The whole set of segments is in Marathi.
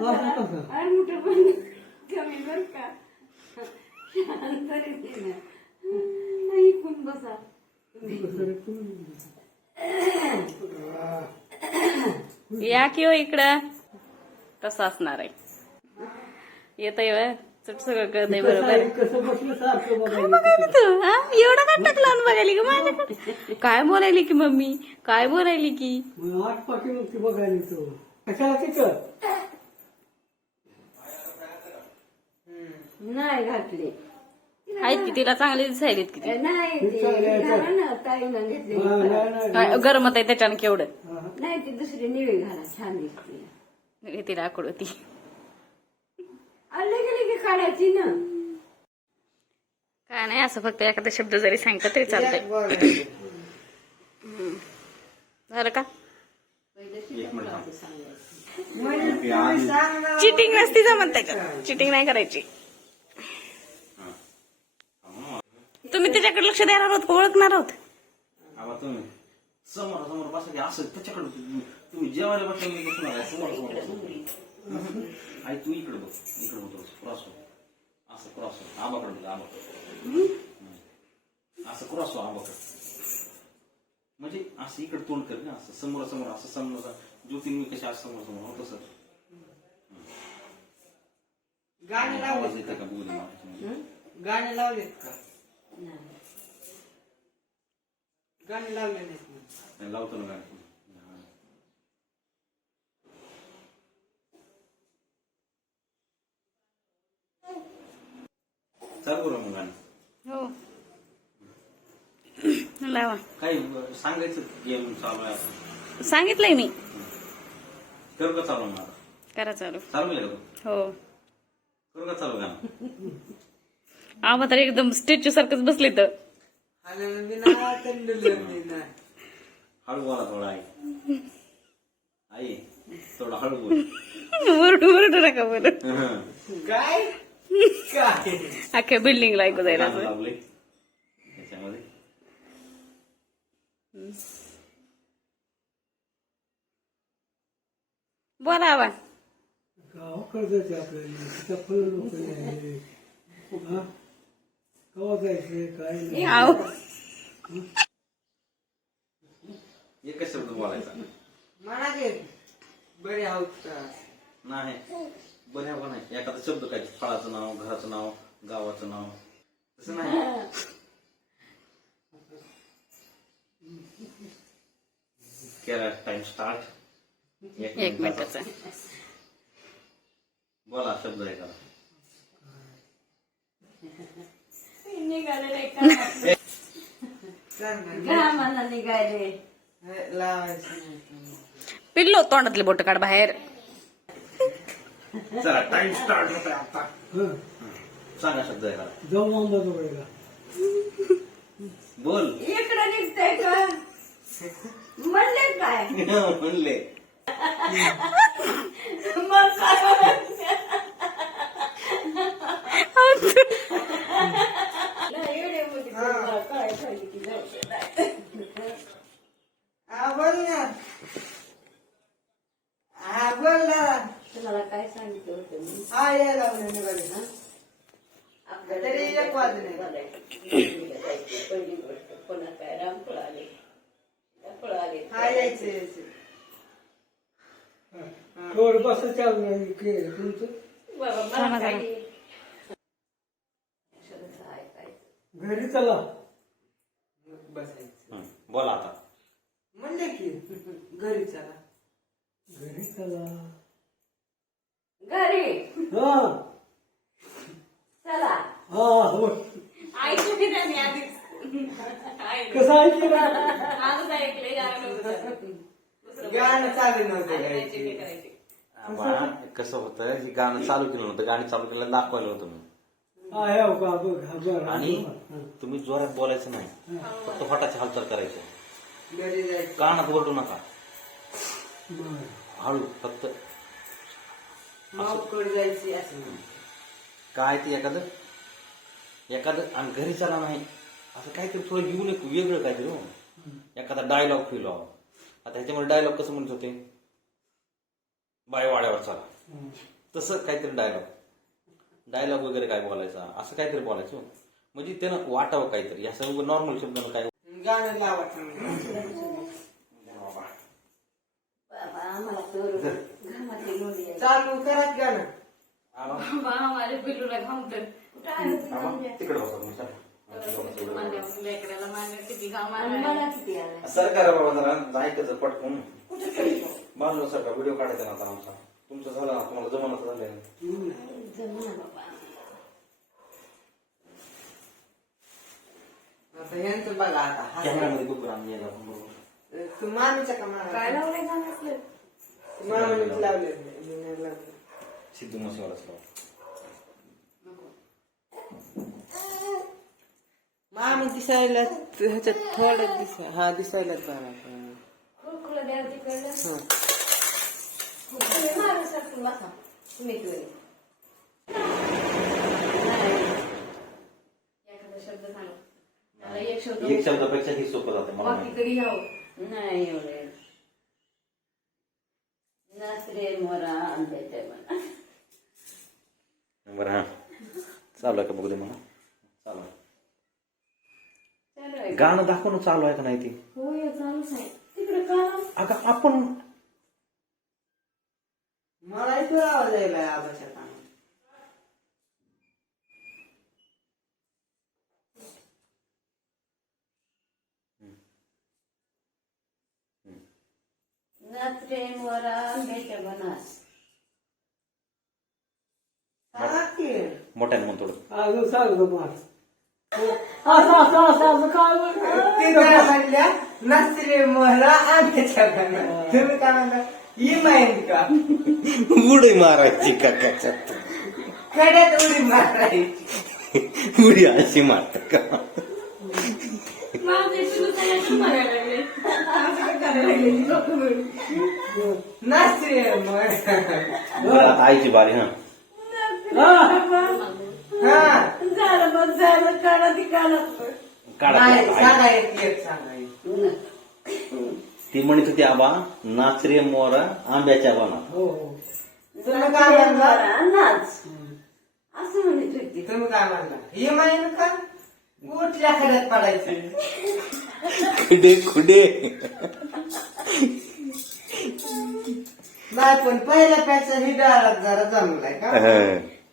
मोठं पण कमी बर का. नाही बसा. या किंवा इकडं. कसं असणार आहे. येत आहे चट सगळं कळत आहे? बरोबर तू? हा? एवढं का टाकलं बघायली की माझ्याकडे? काय बोलायली की मम्मी? काय बोलायली की? आठ पाठी बघायला तो. कशाला तिथं नाही घातले. आहेत की तिला चांगली दिसायलीत की ती. नाही हे ते चांगले आहे, घाला ना ताईनं घेतले हा, नाही, नाही, काय गरमत आहे त्याच्यानं केवढं? हा. नाही ती दुसरी निळी घाला छान दिसते. तिला आकड होती. आले गेले की काढायची ना. काय नाही असं फक्त एखादा शब्द जरी सांगितलं तरी चालतंय. झालं का? चिटिंग नसती जमत त्याच्यात. चिटिंग नाही करायची. तुम्ही त्याच्याकडे लक्ष देणार आहोत का? ओळखणार आहोत. आबा तुम्ही. समोर समोर बसा की असं त्याच्याकडे तुम्ही- तुम्ही जेवायला बसला मी बसणार आहे समोर समोर. आई तू इकडे बघ इकडे बघ क्रॉस हो असं क्रॉस हो आबाकडे बघ आबाकडे. हम्म. असं क्रॉस हो आबाकडे. म्हणजे असं इकडे तोंड कर ना. असं समोर समोर असं समोर ज्योती मी कशा असं समोर समोर होतं सर? गाणे आवाज लावलेत येते का? बोली गाणे लावलेत का? गाणे लावले नाहीत. नाही, लावतो ना गाणी. चाल मग गाणं. हो. लावा. काही सांगायचं गेम चालू आहे आपण. सांगितलंय मी. करू का चालू मला करा चालू. चालू का? हो. करू का चालू गाणं? आम्हा तर एकदम स्टॅच्यू सारखंच बसले तर. हळू बोला थोडा आई आई थोडा हळू बोल वरडू वरडू नका बोल. हं. काय काय अख्ख्या बिल्डिंगला ऐकू जायला गाणं त्याच्यामध्ये बोला आवा गाव कर्जाचे आपल्याला हा जायचं काय एकच शब्द बोलायचा? म्हणा गे बरे आहोत का? नाही. बऱ्या पण नाही? एखादा शब्द काय? फळाचं नाव घराचं नाव गावाचं नाव. तसं नाही. केला टाइम स्टार्ट एक मिनिटाचा बोला शब्द एखादा निघाले. निघाले? पिल्लो तोंडातले बोट काढ बाहेर. चला टाइम स्टार्ट होतोय आता. सांगा शब्द जाऊ जवळला बोल. इकडं निघतंय का? म्हणले काय? म्हणले. मग काय नाही, एवढे मोठे पोरं काय खाली की जायचं नाही. हा बोल ना हा बोल ना तुम्हाला काय सांगितलं होतं मी हा या लावले ना आपल्याला तरी एक वाजले. पहिली गोष्ट पुन्हा काय रामफळ आले. रामफळ आले. हा यायचं यायचं. थोडं बस चालू तुमचं. बाबा मला काही अक्षरशः ऐकायचं घरी चला. बसायचं. हं, बोला आता. म्हणले की घरी चला. घरी चला. घरी? हा. चला. हा हो. नाही आधीच कसं ऐकलं आजच ऐकले गाणं चालू नव्हतं गायचं. आबा, कसं? होतं हे गाणं चालू केलं होतं गाणं चालू केलं दाखवायला होतं मी हा हे हो का बघ हा बरं आणि. तुम्ही जोरात बोलायचं नाही. फक्त फटाची हालचाल करायची. कानात ओरडू नका. हळू फक्त. मावकड जायची असं काय ते एखादं? एखादं आणि घरी चला नाही. असं काहीतरी थोडं घेऊन एक वेगळं काहीतरी हो. एखादा डायलॉग फील आता ह्याच्यामध्ये डायलॉग कसं म्हणत होते? बाय वाड्यावर चला. तसं काहीतरी डायलॉग डायलॉग वगैरे काय बोलायचा? असं काहीतरी बोलायचं म्हणजे त्यानं वाटावं काहीतरी. या सर्व नॉर्मल शब्दानं काय गाणं लावा तुम्ही. बाबा. आम्हाला तर घामाची लोणी आहे. चालू कराच गाणं. बाबा माझ्या पिल्लूला घामतं कुठं आहे? तिकडे बसा लेकराला किती घाम मला किती आलं बाबा जरा ऐकायचं पटकून? बाजूला सरकार व्हिडिओ काढायचा ना आता आमचा. तुमचं झालं ना तुम्हाला जमानत झालं जमू ना बाबा. आता ह्यांचं बघा आता हा- कॅमेरामध्ये बघू आम्ही बरोबर मामीच्या का काय मला लावलंय गाणं असलं? लावले. सिद्धू मसेवालाच लाव मामी दिसायला ह्याच्यात थोडं दिसा हा दिसायलाच बघा खुरखुरं द्या तिकडलं. हं. तुम्ही बसा. तुम्ही. एखादा शब्द सांग एक शब्द एक शब्दापेक्षा ही सोपं जाते मला बाकी माहिती. तरी घ्यावं नाही एवढे. नाचरे मोरा आंब्याच्या मना बरं हा. चालू आहे का बघू दे मला? चालू आहे. चालू आहे गाणं दाखव ना चालू आहे का नाही ते? चालूच आहे. तिकडे काला अगं आपण मला आवाज यायला आंब्याच्या बनास. सांगा की. मोठ्याने म्हणतो थोडं. अजून सांगतो मग असं असं असं असं काय म्हणतो? ते काय म्हणल्या नसरे मोहरा आंब्याच्या कानात तुम्ही काय म्हणता? ही माहिती का? उडी मारायची का त्याच्यात? कड्यात उडी मारायची. उडी अशी मारत का? आता आईची बारी हा. झालं मग झालं काढा ती काढा काढा सांगा एक एक सांगा ती म्हणत होती आबा नाचरे मोरा आंब्याच्या बाणा. हो तुम्ही काय म्हणला नाच असं म्हणत होती तुम्ही काय म्हणला? हे माहिती का? कुठल्या खड्यात पडायचं. खुडे खुडे. नाही पण पहिल्यापेक्षा ही डाळात जरा जमलाय का?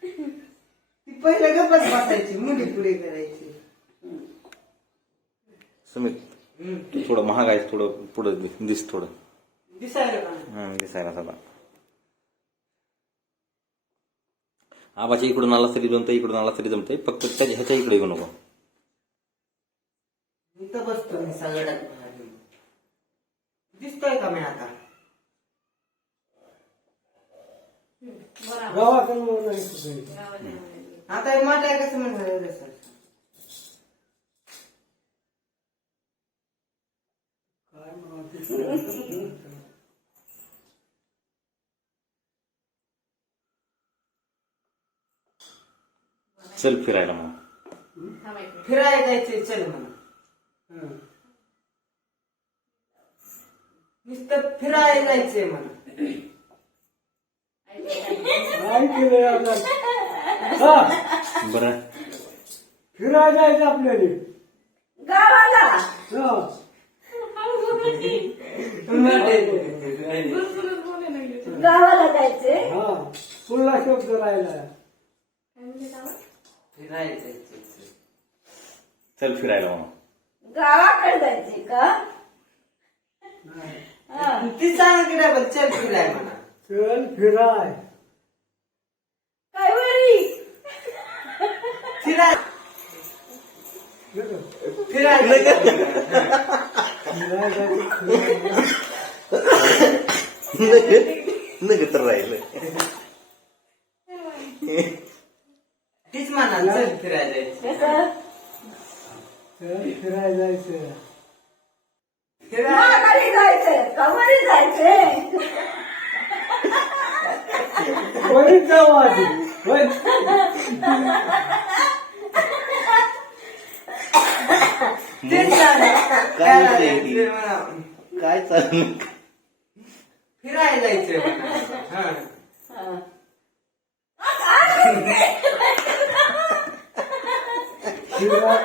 ती पहिलं गप्पच बसायची मुली पुढे करायची. सुमित. तू थोडं महाग आहेस थोडं पुढं दिस थोडं. दिसायला का हं, दिसायला सदा आबाच्या इकडून आला तरी जमतंय इकडून आला तरी जमतंय फक्त त्याच्या ह्याच्या इकडे येऊ नको. भारी. दिसतोय का मी आता गावाकडून नाही कुठे. आता हे मोठं आहे कसं म्हणलं सर काय म्हणते चल फिरायला मग फिरायला चल म्हणा हं. नुसतं फिरायला जायचंय काय केलंय आपल्याला. हा. बरं. फिरायला जायचं आपल्याला. गावाला. हा. गावाला जायचे हा. पुन्हा शब्द राहिला. फिरायला जायचंय चल. चल फिरायला गावाकडे जायचे का? नाही. हा. ती सांग की डबल चल फिराय म्हणा फिराय. काय फिराय. राहिलं तीच म्हणा चल फिरायला जायचं. चल फिरायला जायचं. फिरायला कमरे जायचे वडील जाऊ आधी काय म्हणते ती? काय चालू फिरायला जायचंय हा. हा. शिवाय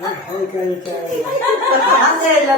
हाय काय विचारायला हसायला